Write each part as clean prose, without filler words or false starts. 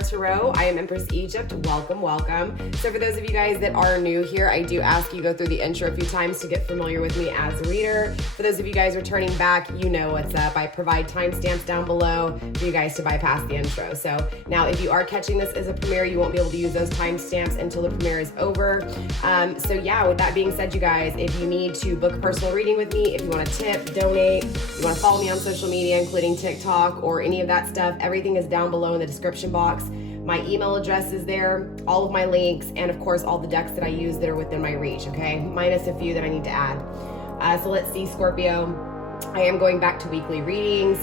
Tarot. I am Empress Egypt. Welcome, welcome. So for those of you guys that are new here, I do ask you go through the intro a few times to get familiar with me as a reader. For those of you guys returning back, you know what's up. I provide timestamps down below for you guys to bypass the intro. So now if you are catching this as a premiere, you won't be able to use those timestamps until the premiere is over. So yeah, with that being said, you guys, if you need to book a personal reading with me, if you want to tip, donate, you want to follow me on social media, including TikTok or any of that stuff, everything is down below in the description box. My email address is there, all of my links, and of course all the decks that I use that are within my reach, okay? Minus a few that I need to add. So let's see, Scorpio. I am going back to weekly readings.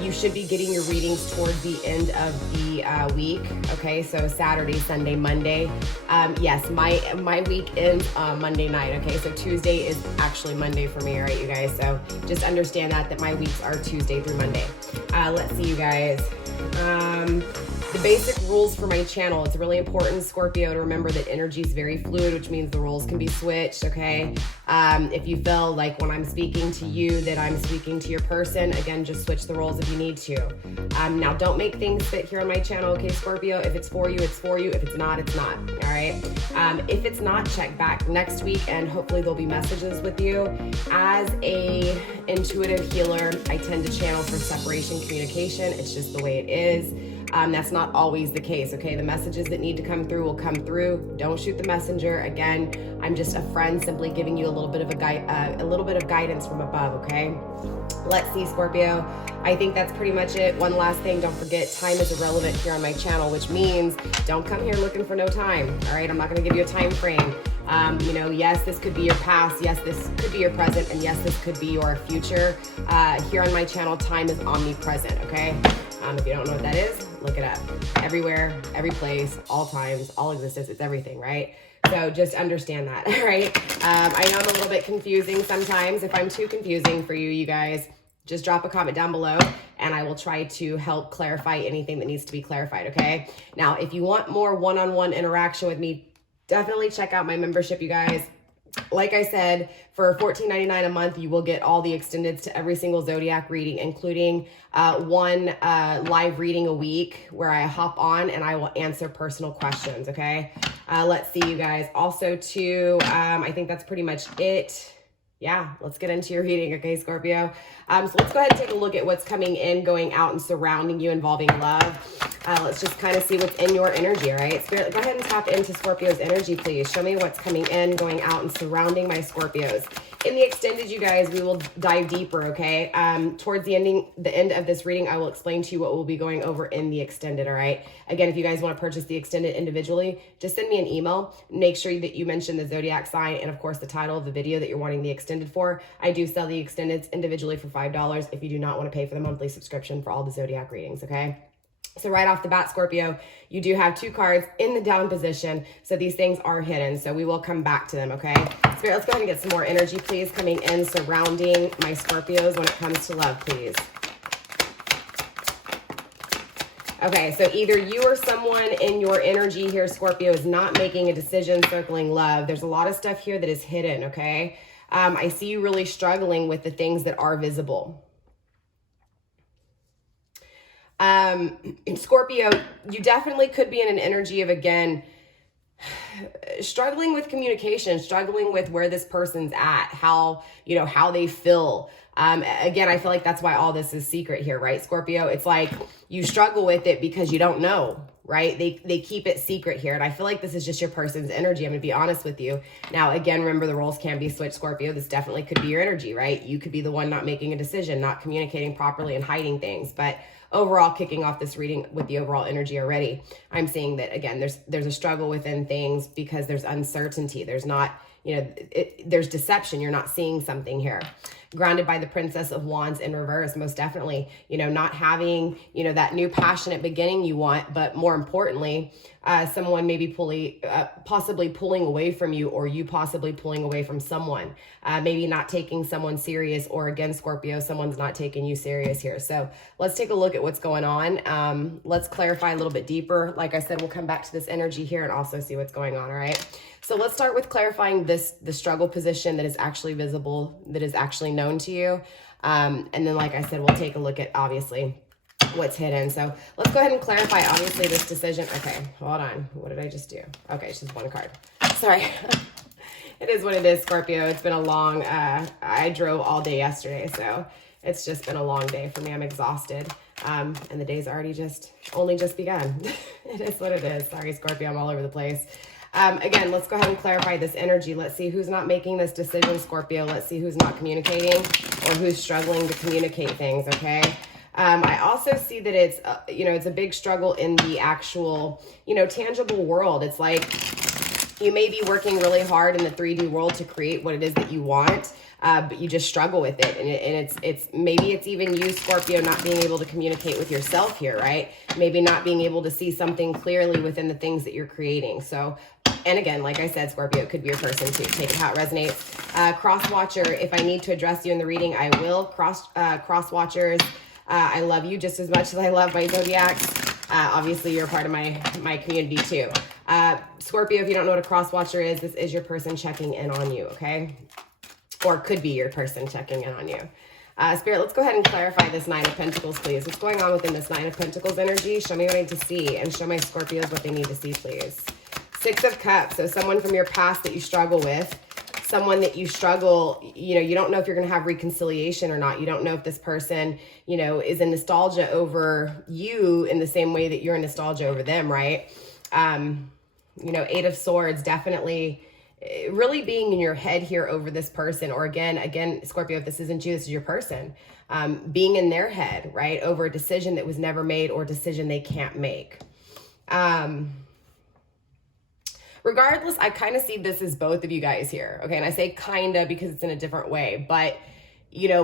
You should be getting your readings towards the end of the week, okay? So Saturday, Sunday, Monday. Yes, my week ends Monday night, okay? So Tuesday is actually Monday for me, all right, you guys? So just understand that my weeks are Tuesday through Monday. Let's see, you guys. The basic rules for my channel. It's really important, Scorpio, to remember that energy is very fluid, which means the roles can be switched, okay? If you feel like when I'm speaking to you that I'm speaking to your person, again, just switch the roles if you need to. Now, don't make things fit here on my channel, okay, Scorpio? If it's for you, it's for you. If it's not, it's not, all right? If it's not, check back next week, and hopefully there'll be messages with you. As a intuitive healer, I tend to channel for separation communication. It's just the way it is. That's not always the case, okay? The messages that need to come through will come through. Don't shoot the messenger. Again, I'm just a friend simply giving you a little bit of guidance from above, okay? Let's see, Scorpio. I think that's pretty much it. One last thing, don't forget, time is irrelevant here on my channel, which means don't come here looking for no time, all right? I'm not gonna give you a time frame. You know, yes, this could be your past, yes, this could be your present, and yes, this could be your future. Here on my channel, time is omnipresent, okay? If you don't know what that is, look it up. Everywhere, every place, all times, all existence, it's everything, right? So just understand that, all right? I know I'm a little bit confusing sometimes. If I'm too confusing for you, you guys, just drop a comment down below and I will try to help clarify anything that needs to be clarified, okay? Now, if you want more one-on-one interaction with me, definitely check out my membership, you guys. Like I said, for $14.99 a month, you will get all the extendeds to every single zodiac reading, including one live reading a week where I hop on and I will answer personal questions, okay? Let's see, you guys. Also, too, I think that's pretty much it. Yeah, let's get into your reading, okay, Scorpio? So let's go ahead and take a look at what's coming in, going out, and surrounding you, involving love. Let's just kind of see what's in your energy, all right? Spirit, go ahead and tap into Scorpio's energy, please. Show me what's coming in, going out, and surrounding my Scorpios. In the extended, you guys, we will dive deeper, okay? Towards the end of this reading, I will explain to you what we'll be going over in the extended, all right? Again, if you guys want to purchase the extended individually, just send me an email. Make sure that you mention the zodiac sign and, of course, the title of the video that you're wanting the extended for. I do sell the extendeds individually for $5 if you do not want to pay for the monthly subscription for all the zodiac readings, okay? So right off the bat, Scorpio, you do have two cards in the down position. So these things are hidden. So we will come back to them, okay? Spirit, let's go ahead and get some more energy, please, coming in surrounding my Scorpios when it comes to love, please. Okay, so either you or someone in your energy here, Scorpio, is not making a decision circling love. There's a lot of stuff here that is hidden, okay? I see you really struggling with the things that are visible. Scorpio, you definitely could be in an energy of, again, struggling with communication, struggling with where this person's at, how, you know, how they feel. Again, I feel like that's why all this is secret here, right, Scorpio? It's like you struggle with it because you don't know, right? They keep it secret here. And I feel like this is just your person's energy. I'm gonna be honest with you. Now, again, remember the roles can be switched, Scorpio. This definitely could be your energy, right? You could be the one not making a decision, not communicating properly and hiding things. But overall, kicking off this reading with the overall energy already, I'm seeing that, again, there's a struggle within things because there's uncertainty. There's not, you know, there's deception. You're not seeing something here. Grounded by the Princess of Wands in reverse, most definitely, you know, not having, you know, that new passionate beginning you want, but more importantly, someone maybe possibly pulling away from you, or you possibly pulling away from someone, maybe not taking someone serious, or again, Scorpio, someone's not taking you serious here. So let's take a look at what's going on. Let's clarify a little bit deeper. Like I said, we'll come back to this energy here and also see what's going on, all right? So let's start with clarifying the struggle position that is actually visible, that is actually known to you. And then, like I said, we'll take a look at, obviously, what's hidden. So let's go ahead and clarify, obviously, this decision. Okay, hold on. What did I just do? Okay, it's just one card. Sorry. It is what it is, Scorpio. It's been a long, I drove all day yesterday, so it's just been a long day for me. I'm exhausted. And the day's already only just begun. It is what it is. Sorry, Scorpio, I'm all over the place. Again, let's go ahead and clarify this energy. Let's see who's not making this decision, Scorpio. Let's see who's not communicating or who's struggling to communicate things, okay? I also see that it's, it's a big struggle in the actual, tangible world. It's like you may be working really hard in the 3D world to create what it is that you want, but you just struggle with it. And maybe it's even you, Scorpio, not being able to communicate with yourself here, right? Maybe not being able to see something clearly within the things that you're creating. So, and again, like I said, Scorpio, it could be your person too. Take it how it resonates. Cross watcher, if I need to address you in the reading, I will. Cross watchers, I love you just as much as I love my zodiacs. Obviously, you're a part of my community too. Scorpio, if you don't know what a cross watcher is, this is your person checking in on you, okay? Or could be your person checking in on you. Spirit, let's go ahead and clarify this Nine of Pentacles, please. What's going on within this Nine of Pentacles energy? Show me what I need to see, and show my Scorpios what they need to see, please. Six of Cups, so someone from your past that you struggle with, someone that you struggle, you don't know if you're going to have reconciliation or not. You don't know if this person, is in nostalgia over you in the same way that you're in nostalgia over them, right? Eight of Swords, definitely really being in your head here over this person. Or again, Scorpio, if this isn't you, this is your person. Being in their head, right? Over a decision that was never made or a decision they can't make. Regardless, I kind of see this as both of you guys here. Okay. And I say kind of because it's in a different way, but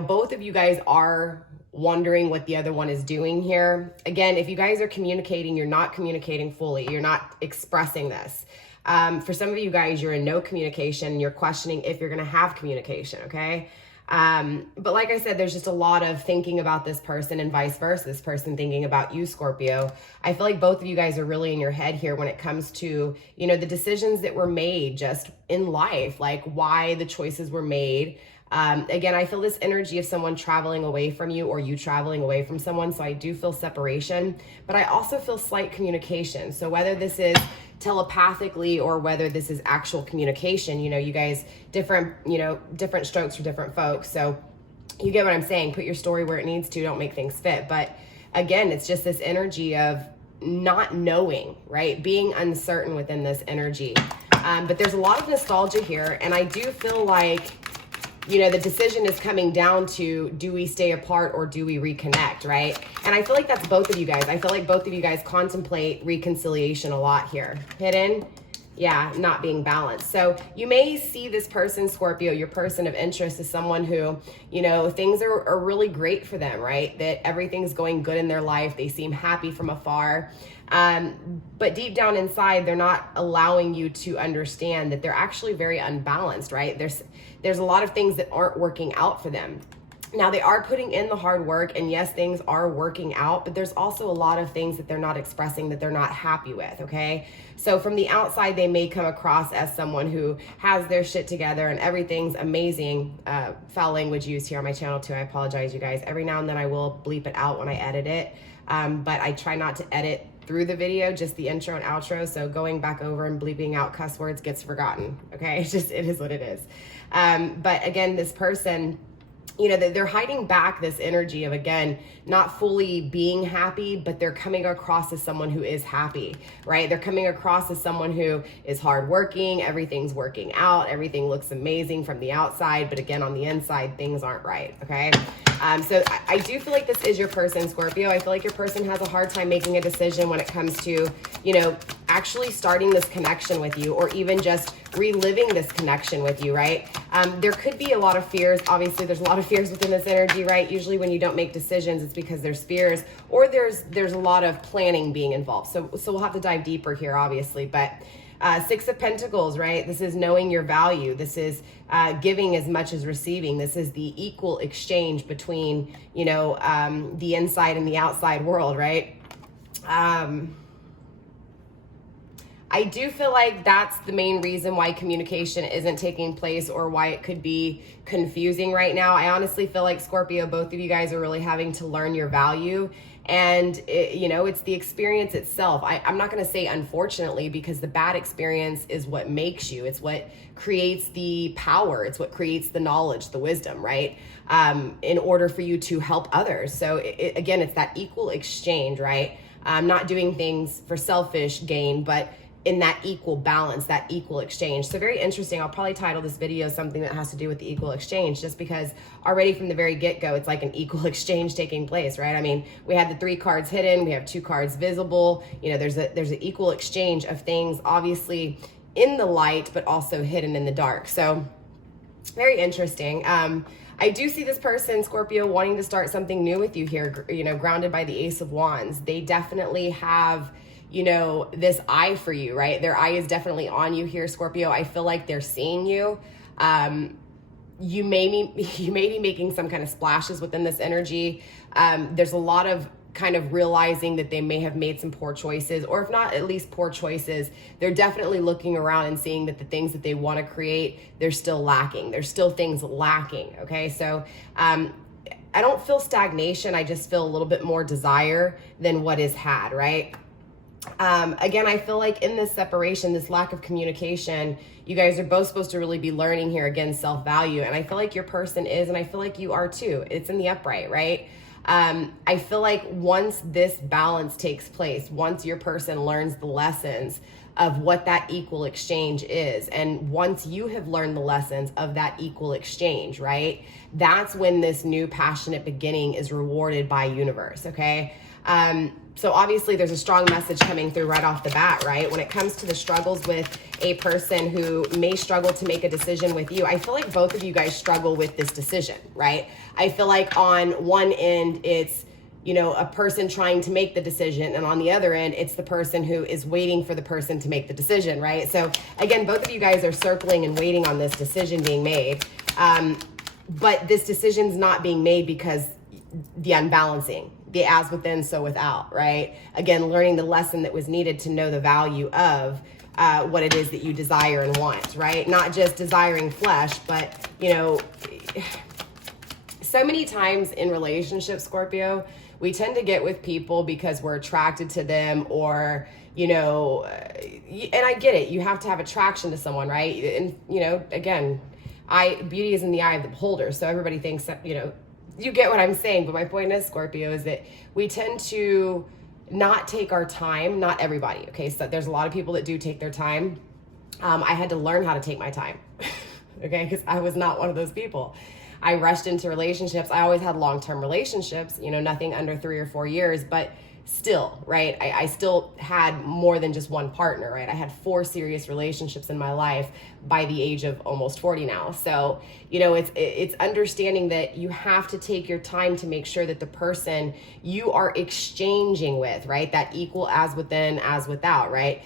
both of you guys are wondering what the other one is doing here. Again, if you guys are communicating, you're not communicating fully. You're not expressing this. For some of you guys, you're in no communication. You're questioning if you're going to have communication. Okay. But like I said, there's just a lot of thinking about this person and vice versa. This person thinking about you, Scorpio. I feel like both of you guys are really in your head here when it comes to, the decisions that were made just in life, like why the choices were made. Again, I feel this energy of someone traveling away from you or you traveling away from someone. So I do feel separation, but I also feel slight communication. So whether this is telepathically or whether this is actual communication, you guys, different strokes for different folks. So you get what I'm saying. Put your story where it needs to, don't make things fit. But again, it's just this energy of not knowing, right? Being uncertain within this energy. But there's a lot of nostalgia here. And I do feel like, the decision is coming down to, do we stay apart or do we reconnect, right? And I feel like that's both of you guys. I feel like both of you guys contemplate reconciliation a lot here. Hidden, yeah, not being balanced. So you may see this person, Scorpio, your person of interest, as someone who, things are really great for them, right? That everything's going good in their life. They seem happy from afar. But deep down inside, they're not allowing you to understand that they're actually very unbalanced, right? There's a lot of things that aren't working out for them. Now, they are putting in the hard work, and yes, things are working out, but there's also a lot of things that they're not expressing that they're not happy with, okay? So from the outside, they may come across as someone who has their shit together and everything's amazing. Foul language used here on my channel too. I apologize, you guys. Every now and then I will bleep it out when I edit it, but I try not to edit through the video, just the intro and outro. So going back over and bleeping out cuss words gets forgotten, okay? It is what it is. But again, this person, they're hiding back this energy of, again, not fully being happy, but they're coming across as someone who is happy, right? They're coming across as someone who is hardworking. Everything's working out. Everything looks amazing from the outside, but again, on the inside, things aren't right, okay? So I do feel like this is your person, Scorpio. I feel like your person has a hard time making a decision when it comes to, actually starting this connection with you, or even just reliving this connection with you, right? There could be a lot of fears. Obviously, there's a lot of fears within this energy, right? Usually when you don't make decisions, it's because there's fears, or there's a lot of planning being involved. So we'll have to dive deeper here, obviously. But Six of Pentacles, right? This is knowing your value. This is giving as much as receiving. This is the equal exchange between, the inside and the outside world, right? I do feel like that's the main reason why communication isn't taking place, or why it could be confusing right now. I honestly feel like, Scorpio, both of you guys are really having to learn your value And it's the experience itself. I'm not going to say unfortunately, because the bad experience is what makes you. It's what creates the power. It's what creates the knowledge, the wisdom, right? In order for you to help others. So again, it's that equal exchange, right? Not doing things for selfish gain, but in that equal balance, that equal exchange. So very interesting. I'll probably title this video something that has to do with the equal exchange, just because already from the very get-go, it's like an equal exchange taking place, right? I mean, we had the 3 cards hidden, we have 2 cards visible. There's an equal exchange of things, obviously in the light, but also hidden in the dark. So very interesting. I do see this person, Scorpio, wanting to start something new with you here, grounded by the Ace of Wands. They definitely have this eye for you, right? Their eye is definitely on you here, Scorpio. I feel like they're seeing you. You may be making some kind of splashes within this energy. There's a lot of kind of realizing that they may have made some poor choices, or if not, at least poor choices. They're definitely looking around and seeing that the things that they want to create, they're still lacking. There's still things lacking, okay? So, I don't feel stagnation. I just feel a little bit more desire than what is had, right? Again, I feel like in this separation, this lack of communication, you guys are both supposed to really be learning here, again, self-value. And I feel like your person is, and I feel like you are too. It's in the upright, right? I feel like once this balance takes place, once your person learns the lessons of what that equal exchange is, and once you have learned the lessons of that equal exchange, right? That's when this new passionate beginning is rewarded by universe, okay? So obviously there's a strong message coming through right off the bat, right? When it comes to the struggles with a person who may struggle to make a decision with you, I feel like both of you guys struggle with this decision, right? I feel like on one end, it's, a person trying to make the decision. And on the other end, it's the person who is waiting for the person to make the decision, right? So again, both of you guys are circling and waiting on this decision being made. But this decision's not being made because the unbalancing, the as within, so without, right? Again, learning the lesson that was needed to know the value of what it is that you desire and want, right? Not just desiring flesh, but, so many times in relationships, Scorpio, we tend to get with people because we're attracted to them, or, and I get it. You have to have attraction to someone, right? And, again, beauty is in the eye of the beholder. So everybody thinks that, you get what I'm saying. But my point is, Scorpio, is that we tend to not take our time. Not everybody, okay? So there's a lot of people that do take their time. I had to learn how to take my time, okay? Because I was not one of those people. I rushed into relationships. I always had long-term relationships, nothing under 3 or 4 years, but still, right? I still had more than just one partner, right? I had 4 serious relationships in my life by the age of almost 40 now. So, it's understanding that you have to take your time to make sure that the person you are exchanging with, right? That equal as within, as without, right?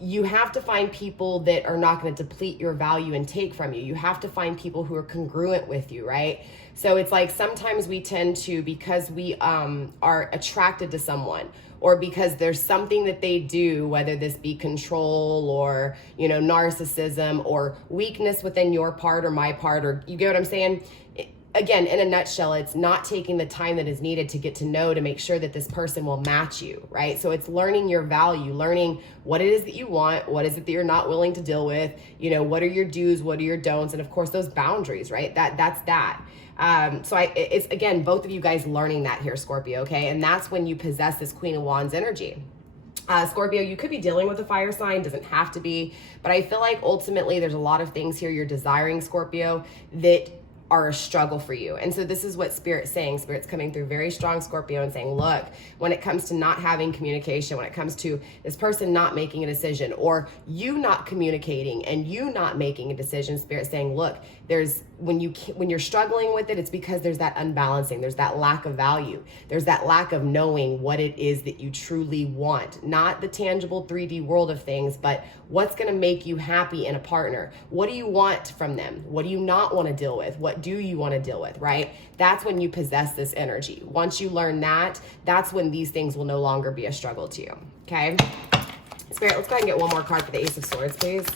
You have to find people that are not going to deplete your value and take from you. You have to find people who are congruent with you, right? So it's like sometimes we tend to, because we are attracted to someone, or because there's something that they do, whether this be control or, narcissism or weakness within your part or my part, or you get what I'm saying? Again, in a nutshell, it's not taking the time that is needed to get to know, to make sure that this person will match you, right? So it's learning your value, learning what it is that you want, what is it that you're not willing to deal with, what are your do's, what are your don'ts, and of course those boundaries, right? That's that. So it's, again, both of you guys learning that here, Scorpio, okay? And that's when you possess this Queen of Wands energy. Scorpio, you could be dealing with a fire sign, doesn't have to be, but I feel like ultimately there's a lot of things here you're desiring, Scorpio, that are a struggle for you. And so this is what Spirit's saying. Spirit's coming through very strong, Scorpio, and saying, look, when it comes to not having communication, when it comes to this person not making a decision, or you not communicating and you not making a decision, Spirit's saying, look, there's, when you're struggling with it, it's because there's that unbalancing, there's that lack of value, there's that lack of knowing what it is that you truly want, not the tangible 3D world of things, but what's going to make you happy in a partner. What do you want from them? What do you not want to deal with? What do you want to deal with, right? That's when you possess this energy. Once you learn that, that's when these things will no longer be a struggle to you, okay? Spirit, let's go ahead and get one more card for the Ace of Swords, please.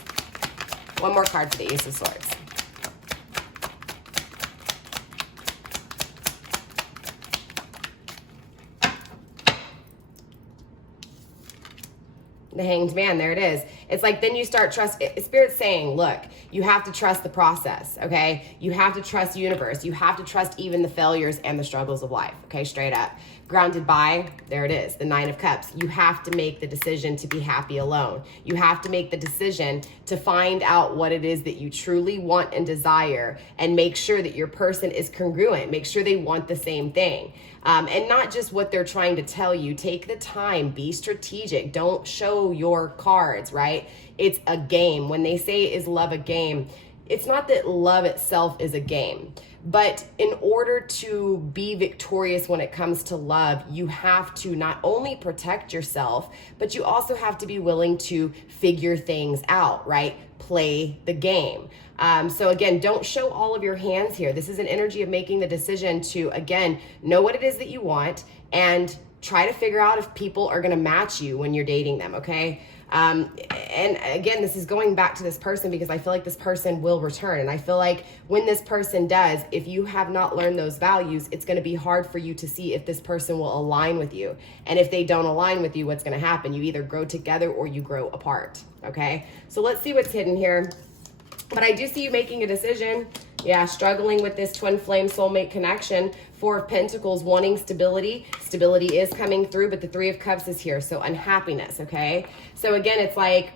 One more card for the Ace of Swords. The Hanged Man, there it is. It's like then you start Spirit's saying, look, you have to trust the process, okay? You have to trust the universe. You have to trust even the failures and the struggles of life, okay? Straight up. Grounded by, there it is, the Nine of Cups. You have to make the decision to be happy alone. You have to make the decision to find out what it is that you truly want and desire, and make sure that your person is congruent. Make sure they want the same thing. And not just what they're trying to tell you. Take the time, be strategic. Don't show your cards, right? It's a game. When they say, is love a game? It's not that love itself is a game. But in order to be victorious when it comes to love, you have to not only protect yourself, but you also have to be willing to figure things out, right? Play the game. So again, don't show all of your hands here. This is an energy of making the decision to, again, know what it is that you want and try to figure out if people are going to match you when you're dating them, okay? And again, this is going back to this person because I feel like this person will return. And I feel like when this person does, if you have not learned those values, it's going to be hard for you to see if this person will align with you. And if they don't align with you, what's going to happen? You either grow together or you grow apart. Okay. So let's see what's hidden here. But I do see you making a decision. Yeah, struggling with this twin flame soulmate connection. Four of Pentacles, wanting stability. Stability is coming through, but the Three of Cups is here. So unhappiness, okay? So again, it's like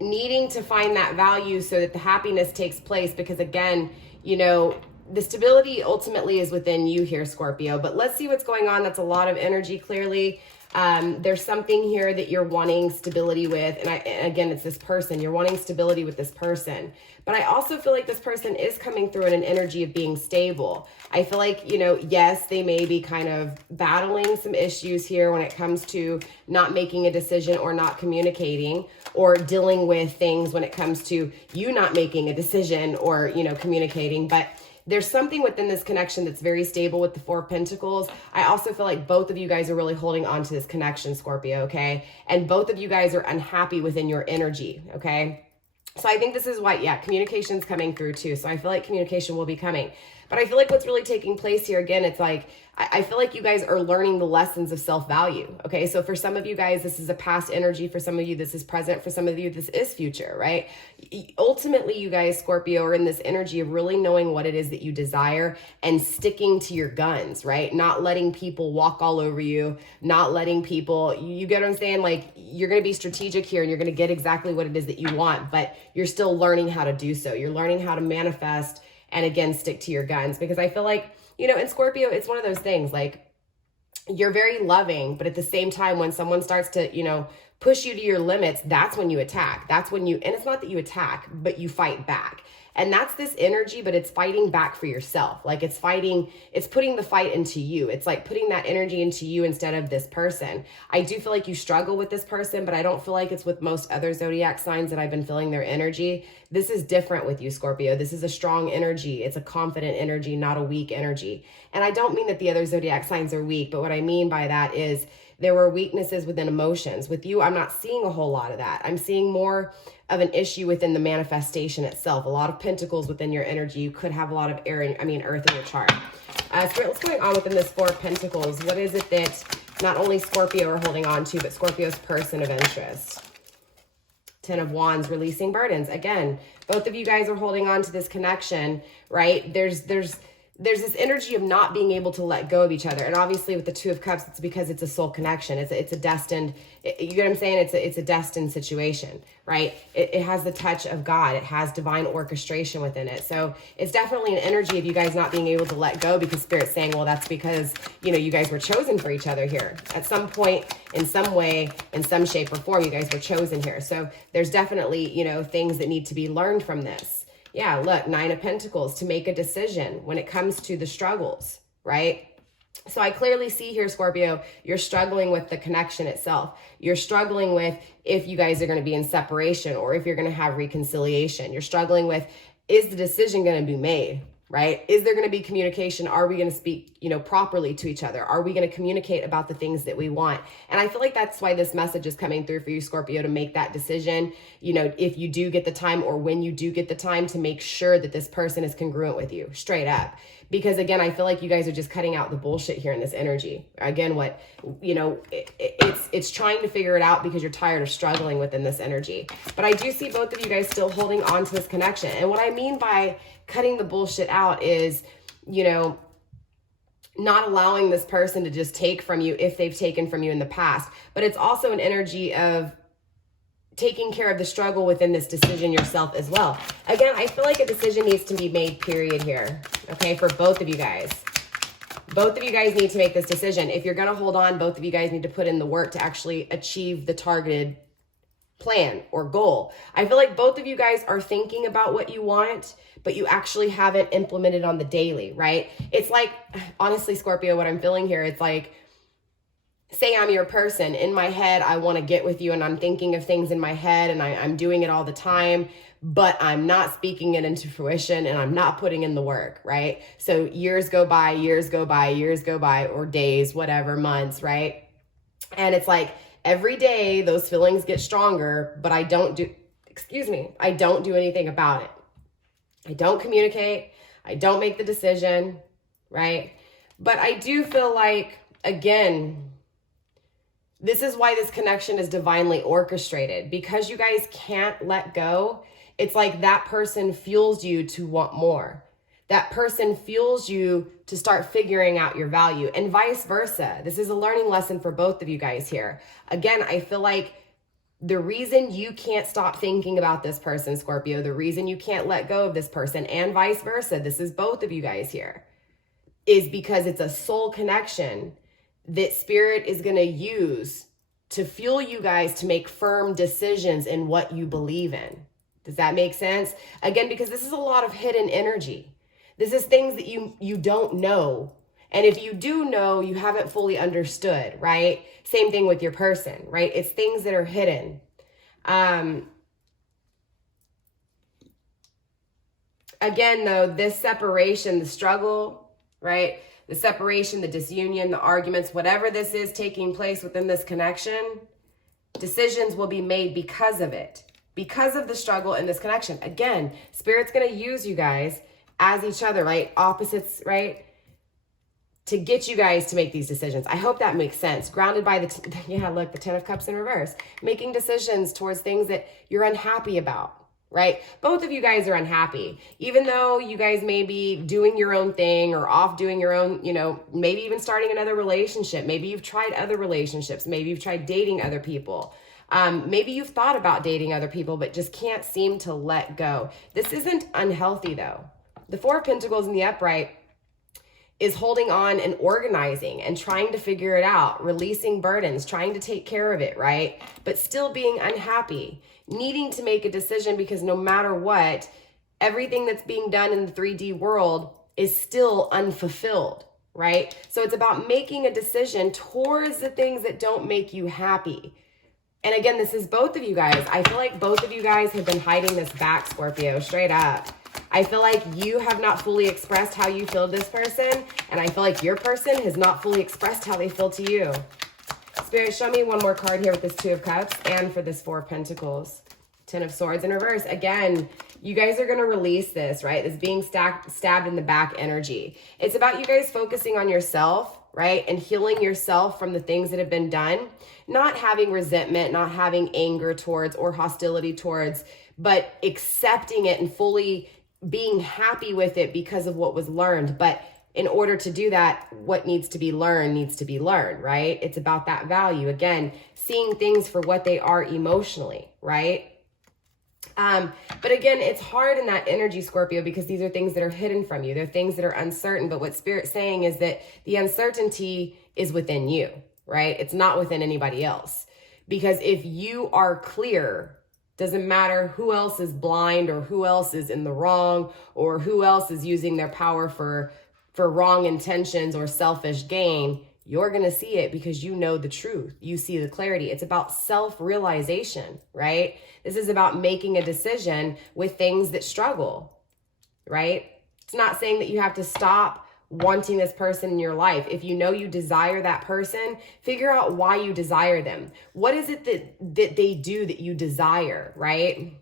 needing to find that value so that the happiness takes place because again, you know, the stability ultimately is within you here, Scorpio. But let's see what's going on. That's a lot of energy, clearly. There's something here that you're wanting stability with. And again, it's this person. You're wanting stability with this person. But I also feel like this person is coming through in an energy of being stable. I feel like, you know, yes, they may be kind of battling some issues here when it comes to not making a decision or not communicating, or dealing with things when it comes to you not making a decision or, you know, communicating. But there's something within this connection that's very stable with the Four of Pentacles. I also feel like both of you guys are really holding on to this connection, Scorpio, okay? And both of you guys are unhappy within your energy, okay? So I think this is why, yeah, communication's coming through too. So I feel like communication will be coming. But I feel like what's really taking place here, again, it's like, I feel like you guys are learning the lessons of self-value, okay? So for some of you guys, this is a past energy. For some of you, this is present. For some of you, this is future, right? Ultimately, you guys, Scorpio, are in this energy of really knowing what it is that you desire and sticking to your guns, right? Not letting people walk all over you, not letting people, you get what I'm saying? Like, you're going to be strategic here and you're going to get exactly what it is that you want, but you're still learning how to do so. You're learning how to manifest and again, stick to your guns, because I feel like, you know, in Scorpio, it's one of those things, like, you're very loving, but at the same time, when someone starts to, you know, push you to your limits, that's when you attack. That's when you, and it's not that you attack, but you fight back. And that's this energy, but it's fighting back for yourself. Like, it's fighting, it's putting the fight into you. It's like putting that energy into you instead of this person. I do feel like you struggle with this person, but I don't feel like it's with most other zodiac signs that I've been feeling their energy. This is different with you, Scorpio. This is a strong energy. It's a confident energy, not a weak energy. And I don't mean that the other zodiac signs are weak, but what I mean by that is there were weaknesses within emotions. With you, I'm not seeing a whole lot of that. I'm seeing more of an issue within the manifestation itself. A lot of pentacles within your energy. You could have a lot of earth in your chart. Spirit, what's going on within this Four of Pentacles? What is it that not only Scorpio are holding on to, but Scorpio's person of interest? Ten of Wands, releasing burdens. Again, both of you guys are holding on to this connection, right? There's this energy of not being able to let go of each other. And obviously with the Two of Cups, it's because it's a soul connection. It's a destined, you get what I'm saying? It's a destined situation, right? It has the touch of God. It has divine orchestration within it. So it's definitely an energy of you guys not being able to let go, because Spirit's saying, well, that's because, you know, you guys were chosen for each other here. At some point, in some way, in some shape or form, you guys were chosen here. So there's definitely, you know, things that need to be learned from this. Yeah, look, Nine of Pentacles, to make a decision when it comes to the struggles, right? So I clearly see here, Scorpio, you're struggling with the connection itself. You're struggling with if you guys are going to be in separation or if you're going to have reconciliation. You're struggling with, is the decision going to be made? right? Is there going to be communication? Are we going to speak, properly to each other? Are we going to communicate about the things that we want? And I feel like that's why this message is coming through for you, Scorpio, to make that decision, if you do get the time, or when you do get the time, to make sure that this person is congruent with you, straight up. Because again, I feel like you guys are just cutting out the bullshit here in this energy. Again, it's trying to figure it out because you're tired of struggling within this energy. But I do see both of you guys still holding on to this connection. And what I mean by cutting the bullshit out is, not allowing this person to just take from you if they've taken from you in the past. But it's also an energy of taking care of the struggle within this decision yourself as well. Again, I feel like a decision needs to be made, period, here. Okay, for both of you guys. Both of you guys need to make this decision. If you're going to hold on, both of you guys need to put in the work to actually achieve the targeted plan or goal. I feel like both of you guys are thinking about what you want, but you actually haven't implemented on the daily, right? It's like, honestly, Scorpio, what I'm feeling here, it's like, say I'm your person. In my head, I want to get with you, and I'm thinking of things in my head, and I'm doing it all the time, but I'm not speaking it into fruition, and I'm not putting in the work, right? So years go by, or days, whatever, months, right? And it's like every day those feelings get stronger, but I don't do anything about it. I don't communicate. I don't make the decision, right? But I do feel like, again, this is why this connection is divinely orchestrated, because you guys can't let go. It's like that person fuels you to want more. That person fuels you to start figuring out your value, and vice versa. This is a learning lesson for both of you guys here. Again, I feel like the reason you can't stop thinking about this person, Scorpio, the reason you can't let go of this person, and vice versa, this is both of you guys here, is because it's a soul connection that Spirit is going to use to fuel you guys to make firm decisions in what you believe in. Does that make sense? Again, because this is a lot of hidden energy. This is things that you don't know. And if you do know, you haven't fully understood, right? Same thing with your person, right? It's things that are hidden. Again, though, this separation, the struggle, right? The separation, the disunion, the arguments, whatever this is taking place within this connection, decisions will be made because of it, because of the struggle in this connection. Again, Spirit's going to use you guys as each other, right? Opposites, right? To get you guys to make these decisions. I hope that makes sense. Grounded by the the 10 of Cups in reverse. Making decisions towards things that you're unhappy about, right? Both of you guys are unhappy. Even though you guys may be doing your own thing or off doing your own, maybe even starting another relationship. Maybe you've tried other relationships. Maybe you've tried dating other people. Maybe you've thought about dating other people, but just can't seem to let go. This isn't unhealthy, though. The Four of Pentacles in the upright is holding on and organizing and trying to figure it out, releasing burdens, trying to take care of it, right? But still being unhappy, needing to make a decision, because no matter what, everything that's being done in the 3D world is still unfulfilled, right? So it's about making a decision towards the things that don't make you happy. And again, this is both of you guys. I feel like both of you guys have been hiding this back, Scorpio, straight up. I feel like you have not fully expressed how you feel to this person, and I feel like your person has not fully expressed how they feel to you. Spirit, show me one more card here with this 2 of Cups and for this 4 of Pentacles. 10 of Swords in reverse. Again, you guys are going to release this, right? This being stabbed in the back energy. It's about you guys focusing on yourself, right? And healing yourself from the things that have been done. Not having resentment, not having anger towards or hostility towards, but accepting it and fully being happy with it because of what was learned. But in order to do that, what needs to be learned, right? It's about that value. Again, seeing things for what they are emotionally, right? But again, it's hard in that energy, Scorpio, because these are things that are hidden from you. They're things that are uncertain. But what Spirit's saying is that the uncertainty is within you, right? It's not within anybody else. Because if you are clear, doesn't matter who else is blind or who else is in the wrong or who else is using their power for wrong intentions or selfish gain, you're going to see it because you know the truth. You see the clarity. It's about self-realization, right? This is about making a decision with things that struggle, right? It's not saying that you have to stop wanting this person in your life. If you know you desire that person, figure out why you desire them. What is it that they do that you desire, right?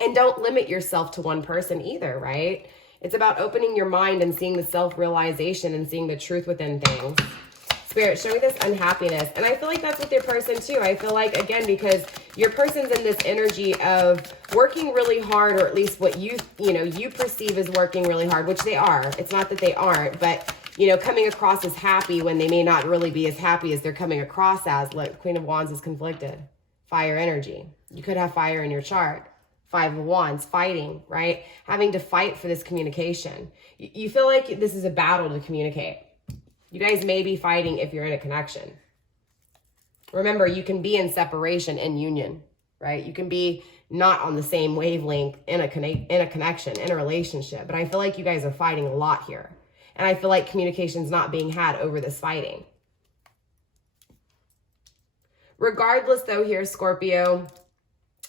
And don't limit yourself to one person either, right? It's about opening your mind and seeing the self-realization and seeing the truth within things. Spirit, show me this unhappiness. And I feel like that's with your person too. I feel like, again, because your person's in this energy of working really hard, or at least what you perceive as working really hard, which they are. It's not that they aren't, but, coming across as happy when they may not really be as happy as they're coming across as. Look, Queen of Wands is conflicted. Fire energy. You could have fire in your chart. Five of Wands, fighting, right? Having to fight for this communication. You feel like this is a battle to communicate. You guys may be fighting if you're in a connection. Remember, you can be in separation and union, right? You can be not on the same wavelength in a connection, in a relationship. But I feel like you guys are fighting a lot here. And I feel like communication's not being had over this fighting. Regardless though here, Scorpio,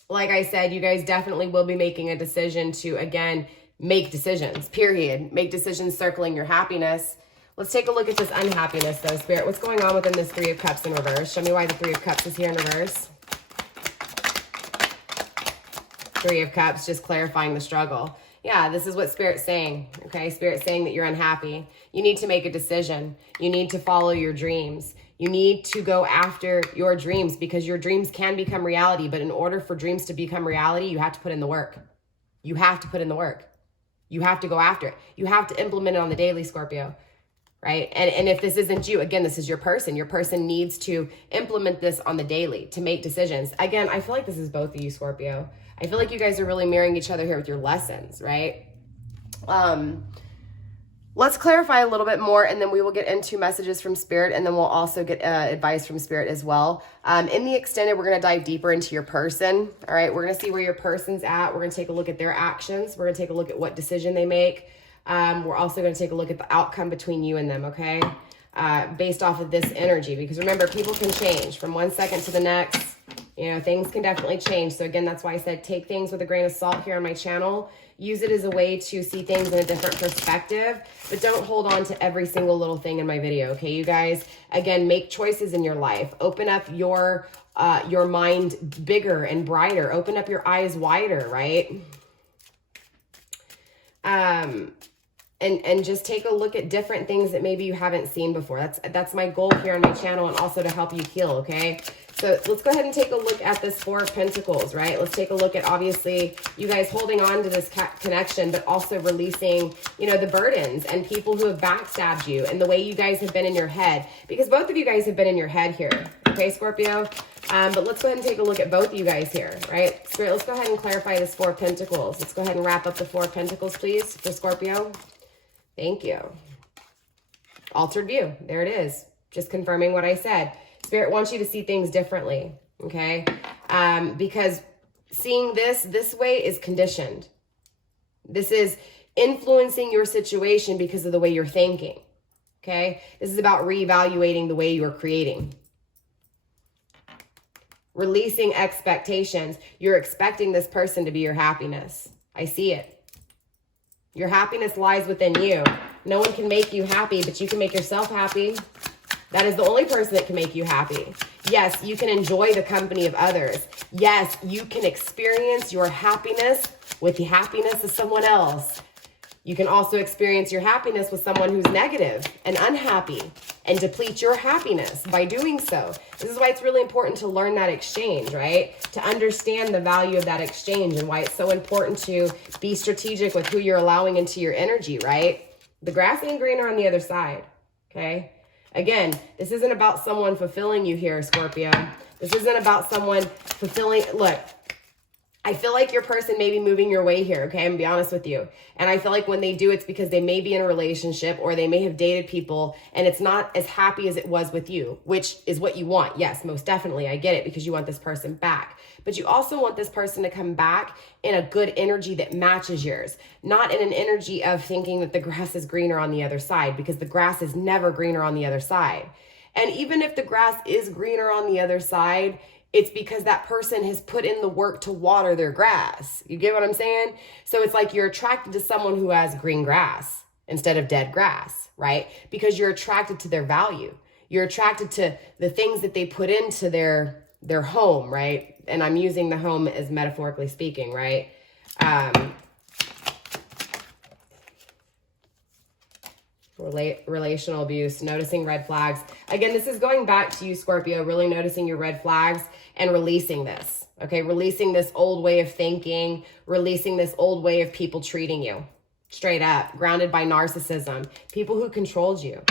like I said, you guys definitely will be making a decision to, again, make decisions, period. Make decisions circling your happiness. Let's take a look at this unhappiness though, Spirit. What's going on within this Three of Cups in reverse? Show me why the Three of Cups is here in reverse. Three of Cups, just clarifying the struggle. Yeah, this is what Spirit's saying, okay? Spirit's saying that you're unhappy. You need to make a decision. You need to follow your dreams. You need to go after your dreams, because your dreams can become reality. But in order for dreams to become reality, you have to put in the work. You have to put in the work. You have to go after it. You have to implement it on the daily, Scorpio. Right? And if this isn't you, again, this is your person. Your person needs to implement this on the daily to make decisions. Again, I feel like this is both of you, Scorpio. I feel like you guys are really mirroring each other here with your lessons, right? Let's clarify a little bit more, and then we will get into messages from Spirit, and then we'll also get advice from Spirit as well. In the extended, we're going to dive deeper into your person. All right, we're going to see where your person's at. We're going to take a look at their actions. We're going to take a look at what decision they make. We're also going to take a look at the outcome between you and them, okay? Based off of this energy, because remember, people can change from one second to the next. Things can definitely change. So again, that's why I said take things with a grain of salt here on my channel. Use it as a way to see things in a different perspective, but don't hold on to every single little thing in my video, okay, you guys? Again, make choices in your life. Open up your mind bigger and brighter. Open up your eyes wider, right? And just take a look at different things that maybe you haven't seen before. That's my goal here on my channel, and also to help you heal, okay? So let's go ahead and take a look at this Four of Pentacles, right? Let's take a look at, obviously, you guys holding on to this connection, but also releasing, the burdens and people who have backstabbed you, and the way you guys have been in your head, because both of you guys have been in your head here, okay, Scorpio? But let's go ahead and take a look at both of you guys here, right? Spirit, let's go ahead and clarify this Four of Pentacles. Let's go ahead and wrap up the Four of Pentacles, please, for Scorpio. Thank you. Altered view. There it is. Just confirming what I said. Spirit wants you to see things differently, okay? Because seeing this way is conditioned. This is influencing your situation because of the way you're thinking, okay? This is about reevaluating the way you're creating. Releasing expectations. You're expecting this person to be your happiness. I see it. Your happiness lies within you. No one can make you happy, but you can make yourself happy. That is the only person that can make you happy. Yes, you can enjoy the company of others. Yes, you can experience your happiness with the happiness of someone else. You can also experience your happiness with someone who's negative and unhappy and deplete your happiness by doing so. This is why it's really important to learn that exchange, right? To understand the value of that exchange and why it's so important to be strategic with who you're allowing into your energy, right? The grass ain't greener on the other side, okay? Again, this isn't about someone fulfilling you here, Scorpio. This isn't about someone fulfilling, look, I feel like your person may be moving your way here, okay? I'm gonna be honest with you. And I feel like when they do, it's because they may be in a relationship or they may have dated people and it's not as happy as it was with you, which is what you want. Yes, most definitely. I get it, because you want this person back. But you also want this person to come back in a good energy that matches yours, not in an energy of thinking that the grass is greener on the other side, because the grass is never greener on the other side. And even if the grass is greener on the other side, it's because that person has put in the work to water their grass. You get what I'm saying? So it's like you're attracted to someone who has green grass instead of dead grass, right? Because you're attracted to their value. You're attracted to the things that they put into their home, right? And I'm using the home as metaphorically speaking, right? Relational abuse, noticing red flags. Again, this is going back to you, Scorpio, really noticing your red flags and releasing this, okay? Releasing this old way of thinking, releasing this old way of people treating you. Straight up, grounded by narcissism, people who controlled you,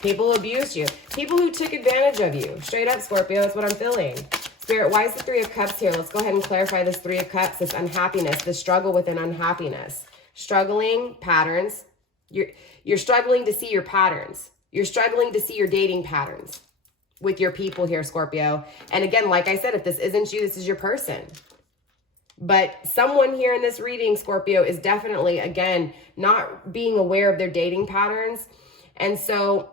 people who abused you, people who took advantage of you. Straight up, Scorpio, that's what I'm feeling. Spirit, why is the Three of Cups here? Let's go ahead and clarify this Three of Cups, this unhappiness, this struggle within unhappiness. Struggling patterns. You're struggling to see your patterns. You're struggling to see your dating patterns with your people here, Scorpio. And again, like I said, if this isn't you, this is your person. But someone here in this reading, Scorpio, is definitely, again, not being aware of their dating patterns. And so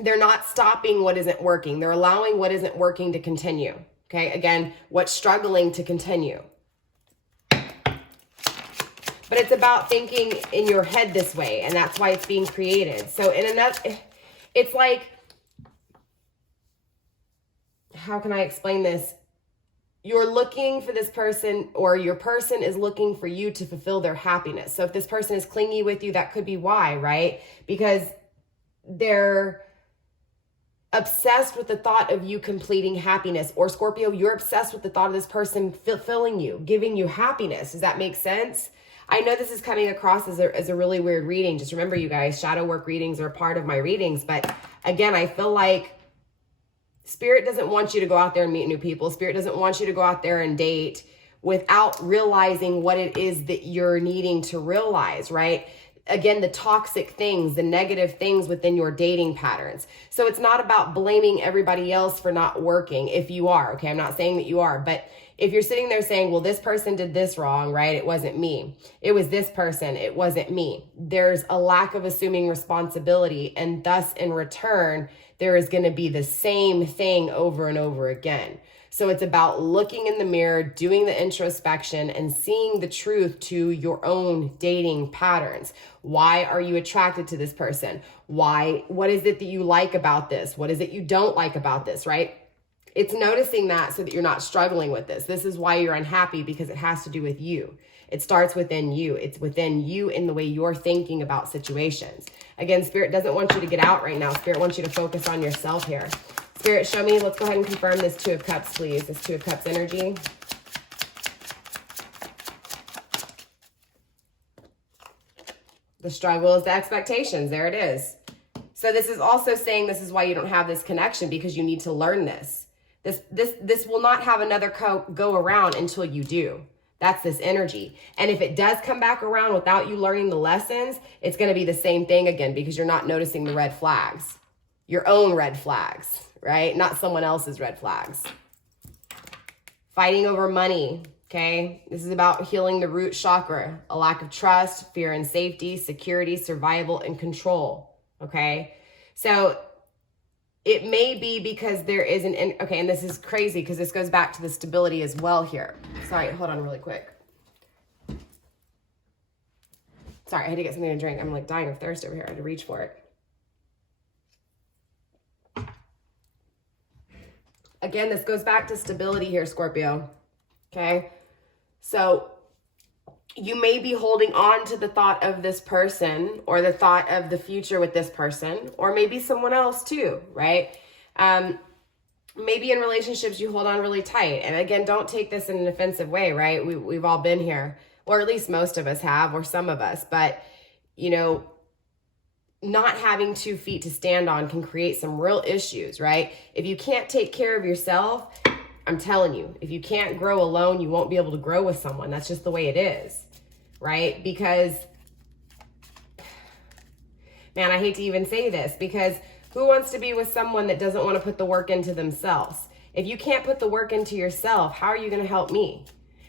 they're not stopping what isn't working. They're allowing what isn't working to continue. Okay, again, what's struggling to continue. But it's about thinking in your head this way, and that's why it's being created. So in another, it's like, how can I explain this? You're looking for this person, or your person is looking for you to fulfill their happiness. So if this person is clingy with you, that could be why, right? Because they're obsessed with the thought of you completing happiness. Or Scorpio, you're obsessed with the thought of this person fulfilling you, giving you happiness. Does that make sense? I know this is coming across as a really weird reading. Just remember, you guys, shadow work readings are a part of my readings. But again, I feel like Spirit doesn't want you to go out there and meet new people. Spirit doesn't want you to go out there and date without realizing what it is that you're needing to realize, right? Again, the toxic things, the negative things within your dating patterns. So it's not about blaming everybody else for not working if you are, okay? I'm not saying that you are, but if you're sitting there saying, well, this person did this wrong, right? It wasn't me. It was this person. It wasn't me. There's a lack of assuming responsibility. And thus, in return, there is going to be the same thing over and over again. So it's about looking in the mirror, doing the introspection, and seeing the truth to your own dating patterns. Why are you attracted to this person? Why? What is it that you like about this? What is it you don't like about this, right? It's noticing that so that you're not struggling with this. This is why you're unhappy, because it has to do with you. It starts within you. It's within you in the way you're thinking about situations. Again, Spirit doesn't want you to get out right now. Spirit wants you to focus on yourself here. Spirit, show me. Let's go ahead and confirm this Two of Cups, please. This Two of Cups energy. The struggle is the expectations. There it is. So this is also saying this is why you don't have this connection, because you need to learn this. This will not have another go around until you do. That's this energy. And if it does come back around without you learning the lessons, it's going to be the same thing again, because you're not noticing the red flags. Your own red flags, right? Not someone else's red flags. Fighting over money, okay? This is about healing the root chakra. A lack of trust, fear and safety, security, survival, and control, okay? So it may be because there is okay, and this is crazy because this goes back to the stability as well here. Sorry, hold on really quick. Sorry, I had to get something to drink. I'm like dying of thirst over here. I had to reach for it. Again, this goes back to stability here, Scorpio, okay? So you may be holding on to the thought of this person, or the thought of the future with this person, or maybe someone else too, right? Maybe in relationships you hold on really tight. And again, don't take this in an offensive way, right? We've all been here, or at least most of us have, or some of us. But, you know, not having 2 feet to stand on can create some real issues, right? If you can't take care of yourself, I'm telling you, if you can't grow alone, you won't be able to grow with someone. That's just the way it is, right? Because, man, I hate to even say this, because who wants to be with someone that doesn't want to put the work into themselves? If you can't put the work into yourself, how are you going to help me?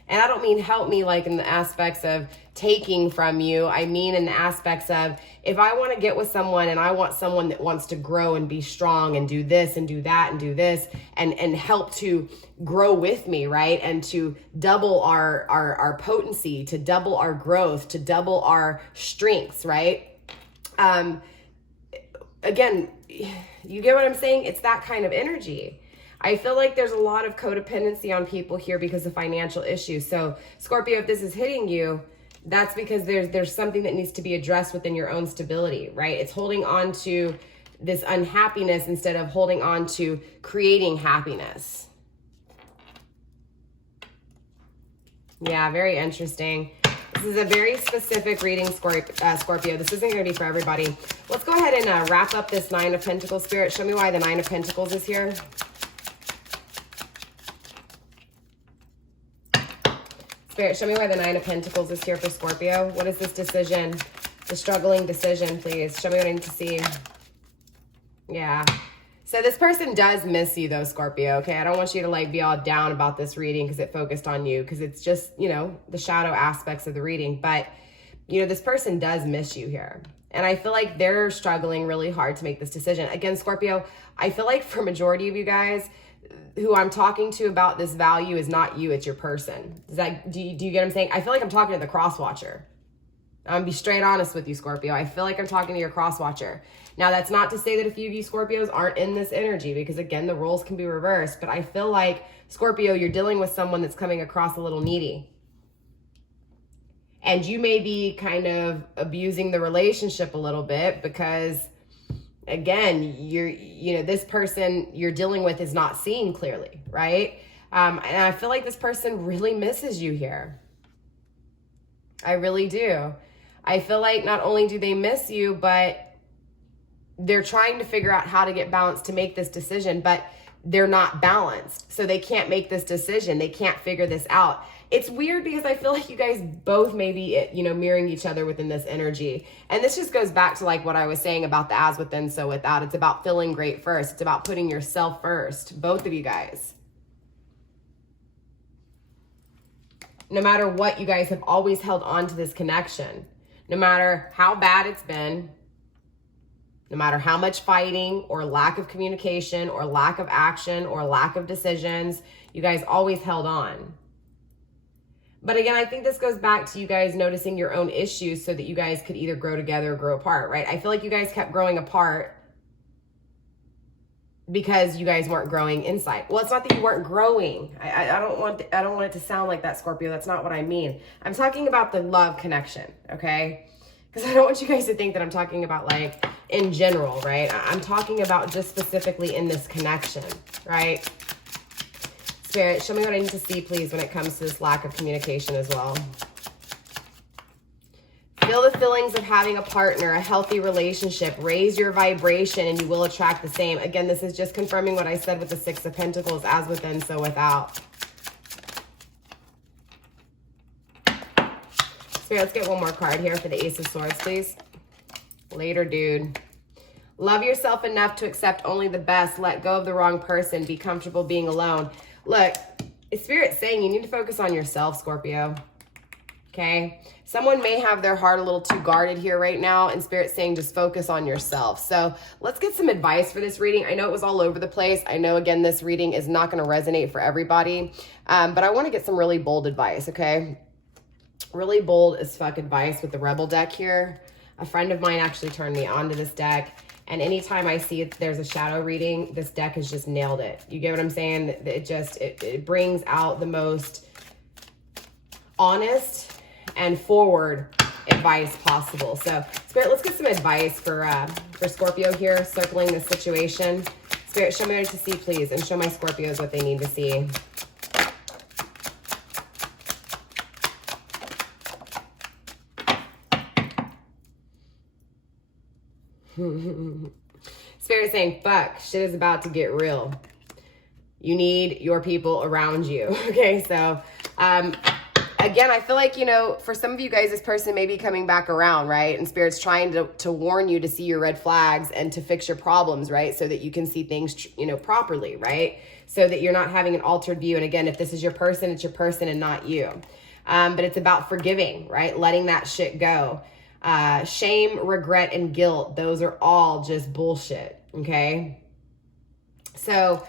And I don't mean help me like in the aspects of taking from you. I mean in the aspects of, if I want to get with someone and I want someone that wants to grow and be strong and do this and do that and do this and help to grow with me, right? And to double our potency, to double our growth, to double our strengths, right? Again, you get what I'm saying? It's that kind of energy. I feel like there's a lot of codependency on people here because of financial issues. So Scorpio, if this is hitting you, that's because there's something that needs to be addressed within your own stability, right? It's holding on to this unhappiness instead of holding on to creating happiness. Yeah, very interesting. This is a very specific reading, Scorpio. This isn't going to be for everybody. Let's go ahead and wrap up this Nine of Pentacles, Spirit. Show me why the Nine of Pentacles is here. Spirit, show me why the Nine of Pentacles is here for Scorpio. What is this decision? The struggling decision, please. Show me what I need to see. Yeah. So this person does miss you though, Scorpio, okay? I don't want you to like be all down about this reading because it focused on you, because it's just, you know, the shadow aspects of the reading. But, you know, this person does miss you here. And I feel like they're struggling really hard to make this decision. Again, Scorpio, I feel like for majority of you guys, who I'm talking to about this value is not you, it's your person. Is that, do you get what I'm saying? I feel like I'm talking to the cross watcher. I'm gonna be straight honest with you, Scorpio. I feel like I'm talking to your cross watcher. Now, that's not to say that a few of you Scorpios aren't in this energy, because again, the roles can be reversed, but I feel like, Scorpio, you're dealing with someone that's coming across a little needy. And you may be kind of abusing the relationship a little bit because, again, this person you're dealing with is not seeing clearly, right? And I feel like this person really misses you here. I really do. I feel like not only do they miss you, but they're trying to figure out how to get balanced to make this decision, but they're not balanced. So they can't make this decision. They can't figure this out. It's weird because I feel like you guys both may be, mirroring each other within this energy. And this just goes back to like what I was saying about the as within, so without. It's about feeling great first. It's about putting yourself first, both of you guys. No matter what, you guys have always held on to this connection. No matter how bad it's been, no matter how much fighting or lack of communication or lack of action or lack of decisions, you guys always held on. But again, I think this goes back to you guys noticing your own issues so that you guys could either grow together or grow apart, right? I feel like you guys kept growing apart because you guys weren't growing inside. Well, it's not that you weren't growing. I don't want it to sound like that, Scorpio. That's not what I mean. I'm talking about the love connection, okay? Because I don't want you guys to think that I'm talking about like in general, right? I'm talking about just specifically in this connection, right? Spirit, show me what I need to see, please, when it comes to this lack of communication as well. Feel the feelings of having a partner, a healthy relationship. Raise your vibration and you will attract the same. Again, this is just confirming what I said with the Six of Pentacles, as within, so without. Spirit, let's get one more card here for the Ace of Swords, please. Later, dude. Love yourself enough to accept only the best. Let go of the wrong person. Be comfortable being alone. Look, Spirit's saying you need to focus on yourself, Scorpio. Okay? Someone may have their heart a little too guarded here right now, and Spirit's saying just focus on yourself. So let's get some advice for this reading. I know it was all over the place. I know, again, this reading is not going to resonate for everybody, but I want to get some really bold advice, okay? Really bold as fuck advice with the Rebel deck here. A friend of mine actually turned me onto this deck. And anytime I see there's a shadow reading, this deck has just nailed it. You get what I'm saying? It brings out the most honest and forward advice possible. So, Spirit, let's get some advice for Scorpio here, circling this situation. Spirit, show me what I need to see, please, and show my Scorpios what they need to see. Spirit saying, fuck, shit is about to get real. You need your people around you. Okay, so again, I feel like, you know, for some of you guys, this person may be coming back around, right? And Spirit's trying to warn you to see your red flags and to fix your problems, right? So that you can see things, you know, properly, right? So that you're not having an altered view. And again, if this is your person, it's your person and not you. But it's about forgiving, right? Letting that shit go. Shame, regret, and guilt. Those are all just bullshit, okay? So,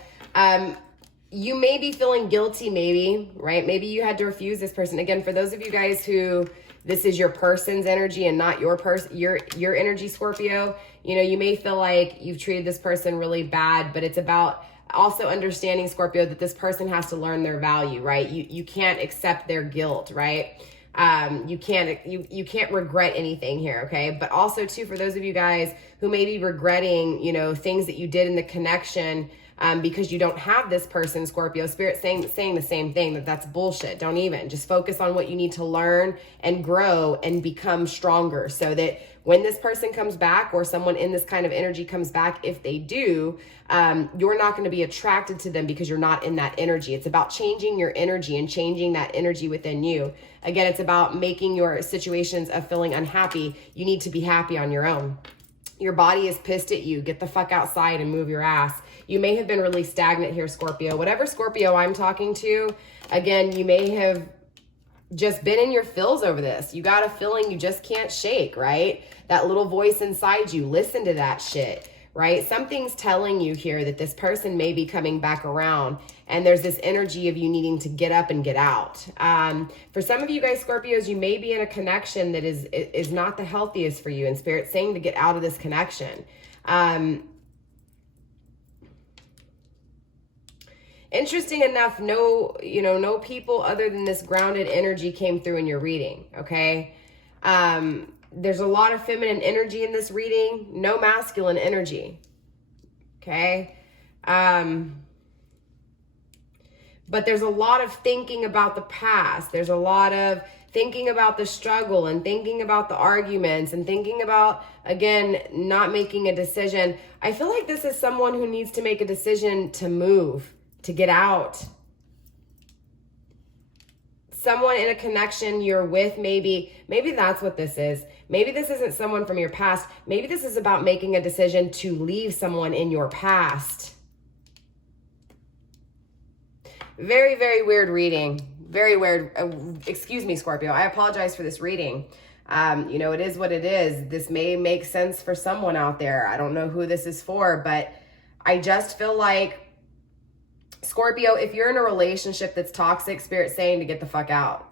you may be feeling guilty, maybe, right? Maybe you had to refuse this person. Again, for those of you guys who this is your person's energy and not your energy, Scorpio, you know, you may feel like you've treated this person really bad, but it's about also understanding, Scorpio, that this person has to learn their value, right? You can't accept their guilt, right? You can't regret anything here, okay? But also too, for those of you guys who may be regretting, you know, things that you did in the connection, because you don't have this person, Scorpio, Spirit saying the same thing, that's bullshit. Don't even. Just focus on what you need to learn and grow and become stronger, so that when this person comes back, or someone in this kind of energy comes back, if they do, you're not going to be attracted to them because you're not in that energy. It's about changing your energy and changing that energy within you. Again, it's about making your situations of feeling unhappy. You need to be happy on your own. Your body is pissed at you. Get the fuck outside and move your ass. You may have been really stagnant here, Scorpio. Whatever Scorpio I'm talking to, again, you may have just been in your feels over this. You got a feeling you just can't shake, right? That little voice inside you, listen to that shit, right? Something's telling you here that this person may be coming back around, and there's this energy of you needing to get up and get out. For some of you guys, Scorpios, you may be in a connection that is not the healthiest for you, and Spirit's saying to get out of this connection. Interesting enough, no people other than this grounded energy came through in your reading, okay? There's a lot of feminine energy in this reading, no masculine energy, okay? But there's a lot of thinking about the past. There's a lot of thinking about the struggle and thinking about the arguments and thinking about, again, not making a decision. I feel like this is someone who needs to make a decision to move, to get out. Someone in a connection you're with, maybe that's what this is. Maybe this isn't someone from your past. Maybe this is about making a decision to leave someone in your past. Very, very weird reading. Very weird. Excuse me, Scorpio. I apologize for this reading. You know, it is what it is. This may make sense for someone out there. I don't know who this is for, but I just feel like, Scorpio, if you're in a relationship that's toxic, Spirit's saying to get the fuck out.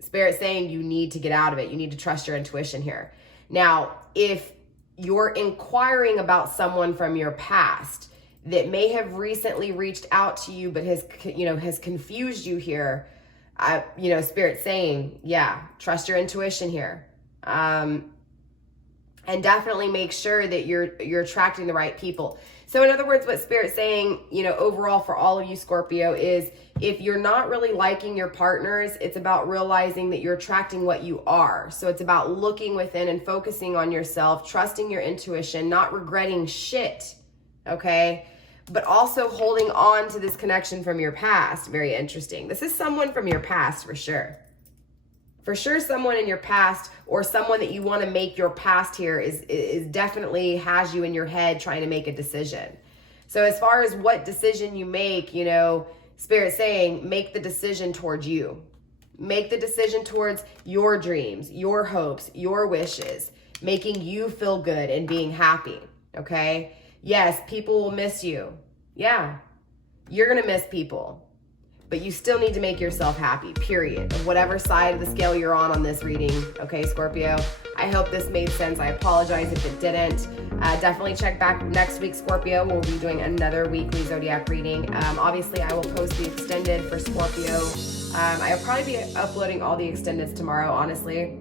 Spirit's saying you need to get out of it. You need to trust your intuition here. Now, if you're inquiring about someone from your past that may have recently reached out to you, but has confused you here, Spirit's saying, yeah, trust your intuition here. And definitely make sure that you're attracting the right people. So in other words, what Spirit's saying, overall for all of you, Scorpio, is if you're not really liking your partners, it's about realizing that you're attracting what you are. So it's about looking within and focusing on yourself, trusting your intuition, not regretting shit, okay? But also holding on to this connection from your past. Very interesting. This is someone from your past for sure. For sure, someone in your past, or someone that you want to make your past here is definitely has you in your head trying to make a decision. So as far as what decision you make, Spirit's saying, make the decision towards you. Make the decision towards your dreams, your hopes, your wishes, making you feel good and being happy, okay? Yes, people will miss you. Yeah, you're going to miss people. But you still need to make yourself happy, period. Of whatever side of the scale you're on this reading, okay, Scorpio? I hope this made sense. I apologize if it didn't. Definitely check back next week, Scorpio. We'll be doing another weekly zodiac reading. Obviously, I will post the extended for Scorpio. I'll probably be uploading all the extendeds tomorrow, honestly,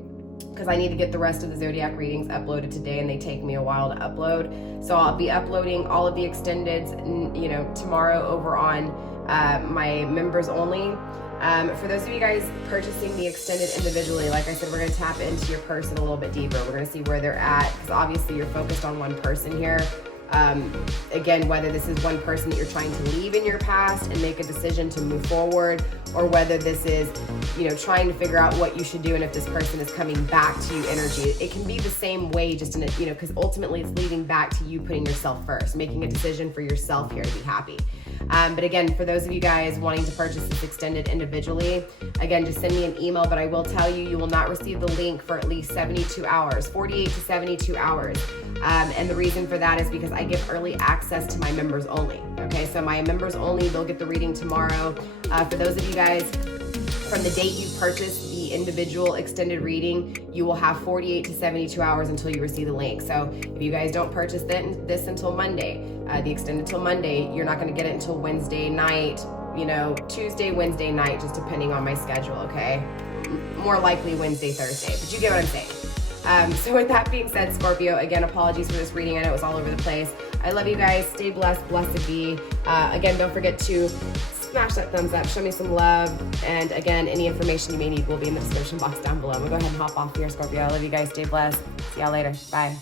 because I need to get the rest of the zodiac readings uploaded today, and they take me a while to upload. So I'll be uploading all of the extendeds, tomorrow over on my members only. For those of you guys purchasing the extended individually, like I said, we're going to tap into your person a little bit deeper. We're going to see where they're at, because obviously you're focused on one person here. Again, whether this is one person that you're trying to leave in your past and make a decision to move forward, or whether this is, you know, trying to figure out what you should do and if this person is coming back to you energy. It can be the same way, just in a, you know, because ultimately it's leading back to you putting yourself first, making a decision for yourself here to be happy. But again, for those of you guys wanting to purchase this extended individually, again, just send me an email, but I will tell you, you will not receive the link for at least 72 hours, 48 to 72 hours. And the reason for that is because I give early access to my members only. Okay, so my members only, they'll get the reading tomorrow. For those of you guys, from the date you purchased the individual extended reading, you will have 48 to 72 hours until you receive the link. So if you guys don't purchase this until Monday, the extended till Monday, you're not going to get it until Wednesday night, you know, Tuesday, Wednesday night, just depending on my schedule, okay? More likely Wednesday, Thursday, but you get what I'm saying. So with that being said, Scorpio, again, apologies for this reading. I know it was all over the place. I love you guys. Stay blessed. Blessed be. Again, don't forget to smash that thumbs up. Show me some love. And again, any information you may need will be in the description box down below. I'm going to go ahead and hop off here, Scorpio. I love you guys. Stay blessed. See y'all later. Bye.